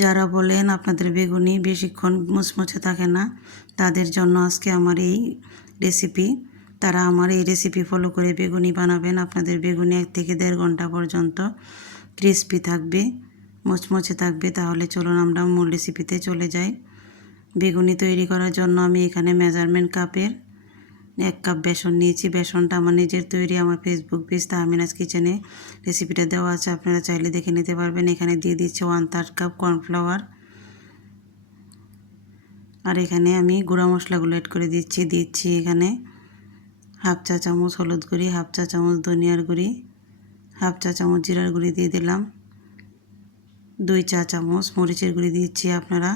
যারা বলেন আপনাদের বেগুনি বেশিক্ষণ মুচমুচে থাকে না, তাদের জন্য আজকে আমার এই রেসিপি। তারা আমার এই রেসিপি ফলো করে বেগুনি বানাবেন। আপনাদের বেগুনি 1 থেকে 1.5 ঘন্টা পর্যন্ত ক্রিস্পি থাকবে, মুচমুচে থাকবে। তাহলে চলুন আমরা মূল রেসিপিতে চলে যাই। বেগুনি তৈরি করার জন্য আমি এখানে মেজারমেন্ট কাপের 1 কাপ বেসন নিয়েছি। বেসনটা আমার নিজের তৈরি, আমার ফেসবুক পেজ তাহমিনাস কিচেনে রেসিপিটা দেওয়া আছে, আপনারা চাইলে দেখে নিতে পারবেন। এখানে দিয়ে দিচ্ছি 1/3 কাপ কর্নফ্লাওয়ার। আর এখানে আমি গুঁড়া মশলাগুলো এড করে দিচ্ছি এখানে হাফ চা চামচ হলুদ গুঁড়ি, হাফ চা চামচ ধনিয়ার গুঁড়ি, হাফ চা চামচ জিরার গুঁড়ি দিয়ে দিলাম, 2 চা চামচ মরিচের গুঁড়ি দিচ্ছি। আপনারা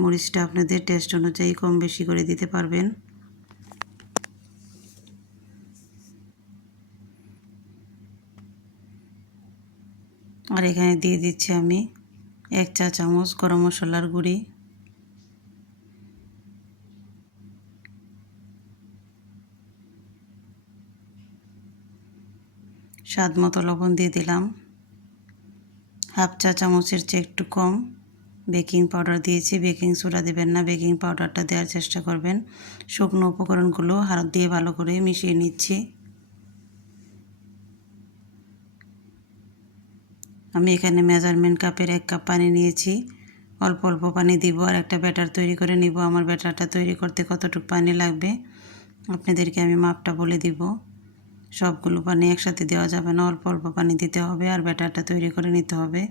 মরিচটা আপনাদের টেস্ট অনুযায়ী কম বেশি করে দিতে পারবেন। আর এখানে দিয়ে দিচ্ছি আমি 1 চা চামচ গরম মশলার গুঁড়ি, স্বাদ মতো লবণ দিয়ে দিলাম, হাফ চা চামচের চেয়ে একটু কম বেকিং পাউডার দিয়েছি। বেকিং সোডা দেবেন না, বেকিং পাউডারটা দেওয়ার চেষ্টা করবেন। শুকনো উপকরণগুলো হাত দিয়ে ভালো করে মিশিয়ে নিচ্ছি। আমি এখানে মেজারমেন্ট কাপের 1 কাপ পানি নিয়েছি। অল্প অল্প পানি দিব আর একটা ব্যাটার তৈরি করে নিব। আমার ব্যাটারটা তৈরি করতে কতটুকু পানি লাগবে আপনাদেরকে আমি মাপটা বলে দিব। সবগুলো পানি একসাথে দেওয়া যাবে না, অল্প অল্প পানি দিতে হবে আর ব্যাটারটা তৈরি করে নিতে হবে।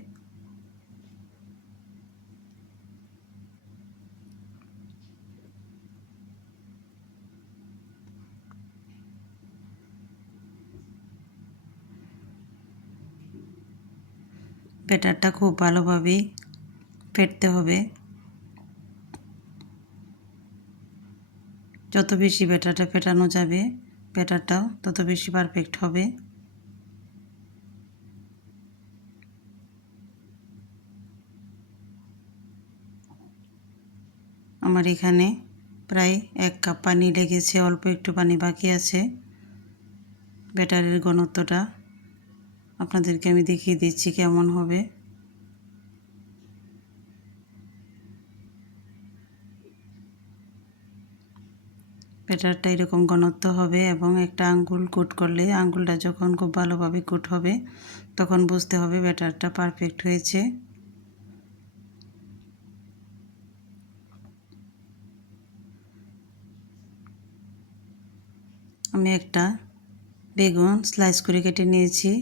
ব্যাটারটা খুব ভালোভাবে ফেটতে হবে। যত বেশি ব্যাটারটা ফেটানো যাবে, ব্যাটারটাও তত বেশি পারফেক্ট হবে। আমার এখানে প্রায় 1 কাপ পানি লেগেছে, অল্প একটু পানি বাকি আছে। ব্যাটারের ঘনত্বটা আপনাদেরকে আমি দেখিয়ে দিচ্ছি কেমন হবে। ব্যাটারটা এরকম ঘনত্ব হবে এবং একটা আঙ্গুল কোট করলে আঙ্গুলটা যখন খুব ভালোভাবে কোট হবে তখন বুঝতে হবে ব্যাটারটা পারফেক্ট হয়েছে। আমি একটা বেগুন স্লাইস করে কেটে নিয়েছি।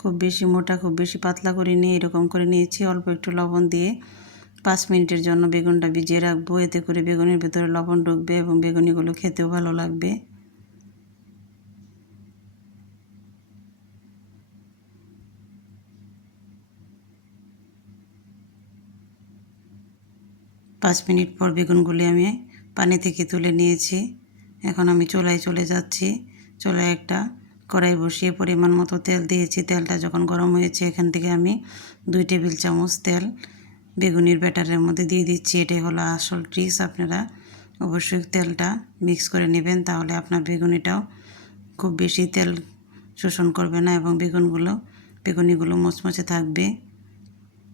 খুব বেশি মোটা খুব বেশি পাতলা করে নিয়ে এরকম করে নিয়েছি। অল্প একটু লবণ দিয়ে 5 মিনিটের জন্য বেগুনটা ভিজিয়ে রাখবো। এতে করে বেগুনের ভেতরে লবণ ঢুকবে এবং বেগুনিগুলো খেতেও ভালো লাগবে। পাঁচ মিনিট পর বেগুনগুলি আমি পানি থেকে তুলে নিয়েছি। এখন আমি চুলায় চলে যাচ্ছি। চুলায় একটা কড়াই বসিয়ে পরিমাণ মতো তেল দিয়েছি। তেলটা যখন গরম হয়েছে এখান থেকে আমি 2 টেবিল চামচ তেল বেগুনির ব্যাটারের মধ্যে দিয়ে দিচ্ছি। এটাই হলো আসল ট্রিক্স। আপনারা অবশ্যই তেলটা মিক্স করে নেবেন, তাহলে আপনার বেগুনিটাও খুব বেশি তেল শোষণ করবে না এবং বেগুনিগুলো মুচমুচে থাকবে।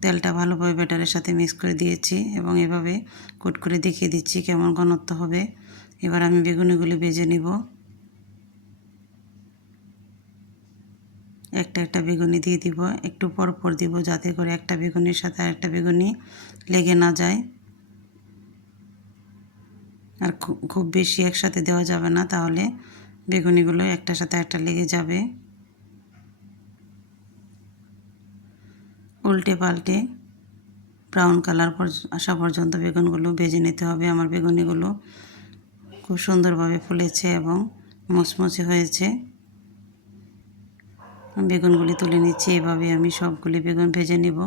তেলটা ভালোভাবে ব্যাটারের সাথে মিক্স করে দিয়েছি এবং এভাবে কোট করে দেখিয়ে দিচ্ছি কেমন ঘনত্ব হবে। এবার আমি বেগুনিগুলি ভেজে নিব। একটা একটা বেগুনি দিয়ে দিব, একটু পর পর দিব যাতে করে একটা বেগুনির সাথে আরেকটা বেগুনি লেগে না যায়। আর খুব বেশি একসাথে দেওয়া যাবে না, তাহলে বেগুনিগুলো একটার সাথে একটা লেগে যাবে। উল্টে পাল্টে ব্রাউন কালার আসা পর্যন্ত বেগুনগুলো ভেজে নিতে হবে। আমার বেগুনিগুলো খুব সুন্দরভাবে ফুলেছে এবং মুচমুচে হয়েছে। বেগুনগুলি তুলে নিচ্ছি। এভাবে আমি সবগুলি বেগুন ভেজে নেব।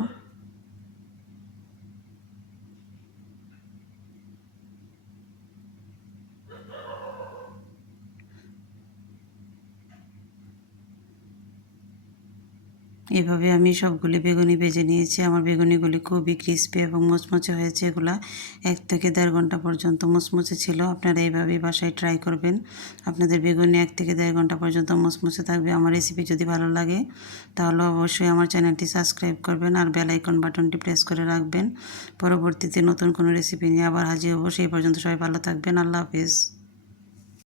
এভাবে আমি সবগুলি বেগুনি ভেজে নিয়েছি। আমার বেগুনিগুলি খুবই ক্রিস্পি এবং মুচমুচে হয়েছে। এগুলা 1 থেকে 1.5 ঘন্টা পর্যন্ত মুচমুচে ছিল। আপনারা এইভাবেই বাসায় ট্রাই করবেন। আপনাদের বেগুনি 1 থেকে 1.5 ঘন্টা পর্যন্ত মুচমুচে থাকবে। আমার রেসিপি যদি ভালো লাগে তাহলে অবশ্যই আমার চ্যানেলটি সাবস্ক্রাইব করবেন আর বেল আইকন বাটনটি প্রেস করে রাখবেন। পরবর্তীতে নতুন কোনো রেসিপি নিয়ে আবার হাজির হব। সেই পর্যন্ত সবাই ভালো থাকবেন। আল্লাহ হাফেজ।